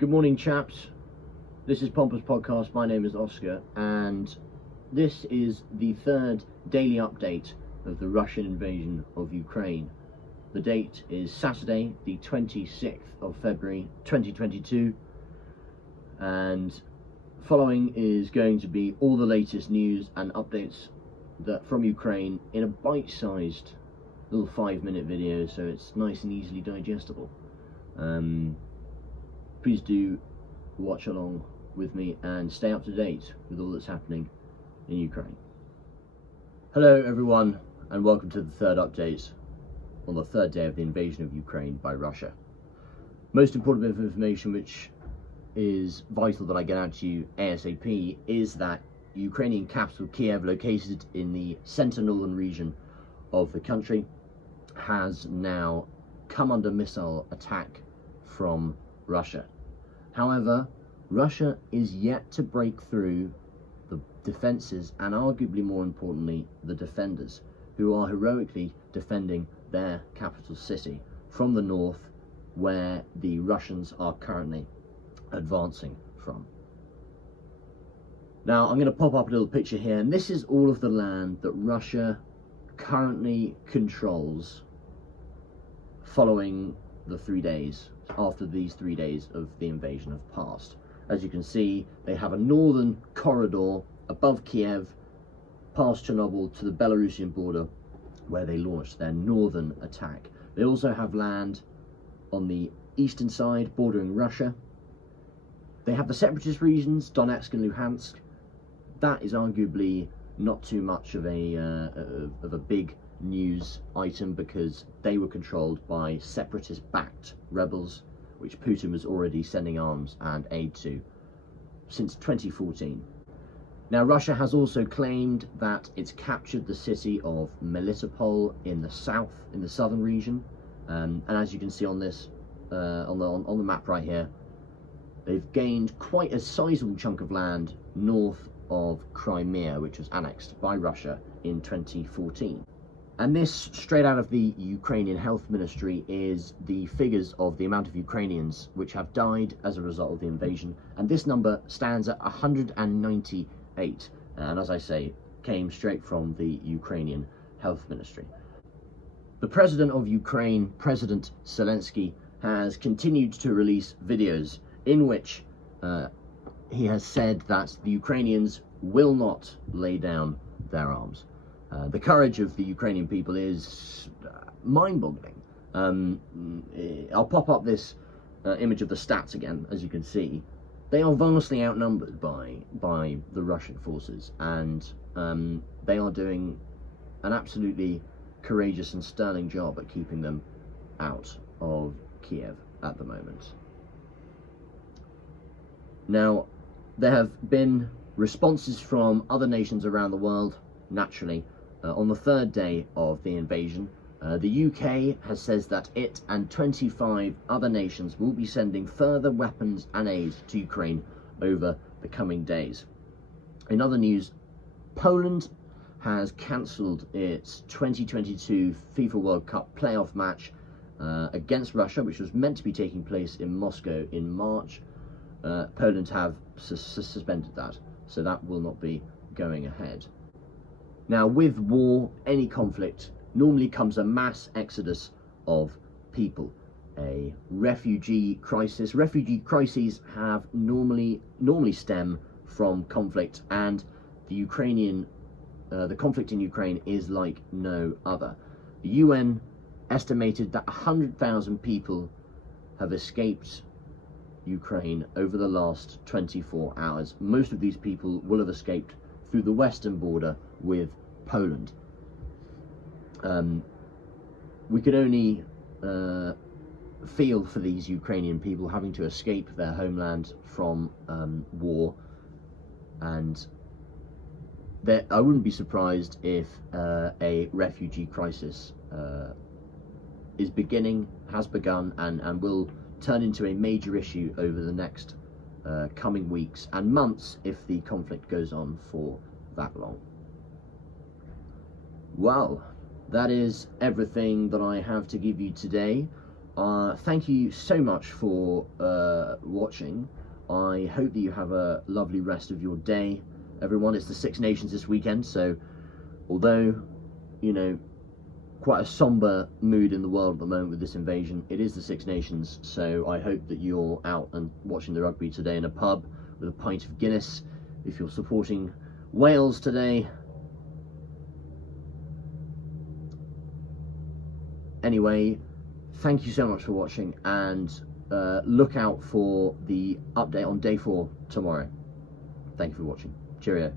Good morning, chaps. This is Pompous Podcast. My name is Oscar, and this is the third daily update of the Russian invasion of Ukraine. The date is Saturday, the 26th of February 2022, and following is going to be all the latest news and updates from Ukraine in a bite-sized little 5-minute video, so it's nice and easily digestible. Please do watch along with me and stay up to date with all that's happening in Ukraine. Hello everyone, and welcome to the third update on the third day of the invasion of Ukraine by Russia. Most important bit of information which is vital that I get out to you ASAP is that Ukrainian capital Kiev, located in the centre northern region of the country, has now come under missile attack from Russia. However, Russia is yet to break through the defences and, arguably more importantly, the defenders, who are heroically defending their capital city from the north, where the Russians are currently advancing from. Now, I'm going to pop up a little picture here, and this is all of the land that Russia currently controls following the 3 days, after these 3 days of the invasion have passed. As you can see, they have a northern corridor above Kiev, past Chernobyl to the Belarusian border, where they launched their northern attack. They also have land on the eastern side, bordering Russia. They have the separatist regions, Donetsk and Luhansk. That is arguably not too much of a big news item, because they were controlled by separatist-backed rebels, which Putin was already sending arms and aid to since 2014. Now, Russia has also claimed that it's captured the city of Melitopol in the south, in the southern region, and as you can see on this, on the map right here, they've gained quite a sizable chunk of land north of Crimea, which was annexed by Russia in 2014. And this, straight out of the Ukrainian Health Ministry, is the figures of the amount of Ukrainians which have died as a result of the invasion. And this number stands at 198. And as I say, came straight from the Ukrainian Health Ministry. The president of Ukraine, President Zelensky, has continued to release videos in which he has said that the Ukrainians will not lay down their arms. The courage of the Ukrainian people is mind-boggling. I'll pop up this image of the stats again. As you can see, they are vastly outnumbered by the Russian forces, and they are doing an absolutely courageous and sterling job at keeping them out of Kiev at the moment. Now, there have been responses from other nations around the world, naturally. On the third day of the invasion, the UK has said that it and 25 other nations will be sending further weapons and aid to Ukraine over the coming days. In other news, Poland has cancelled its 2022 FIFA World Cup playoff match against Russia, which was meant to be taking place in Moscow in March. Poland have suspended that, so that will not be going ahead. Now, with war, any conflict, normally comes a mass exodus of people, a refugee crisis. Refugee crises have normally stem from conflict, and the conflict in Ukraine is like no other. The UN estimated that 100,000 people have escaped Ukraine over the last 24 hours. Most of these people will have escaped through the western border with Poland. We could only feel for these Ukrainian people having to escape their homeland from war, and I wouldn't be surprised if a refugee crisis has begun, and will turn into a major issue over the next coming weeks and months if the conflict goes on for that long. Well, that is everything that I have to give you today. Thank you so much for watching. I hope that you have a lovely rest of your day, everyone. It's the Six Nations this weekend, so although, you know, quite a somber mood in the world at the moment with this invasion, it is the Six Nations, so I hope that you're out and watching the rugby today in a pub with a pint of Guinness. If you're supporting Wales today, anyway, thank you so much for watching, and look out for the update on day 4 tomorrow. Thank you for watching. Cheerio.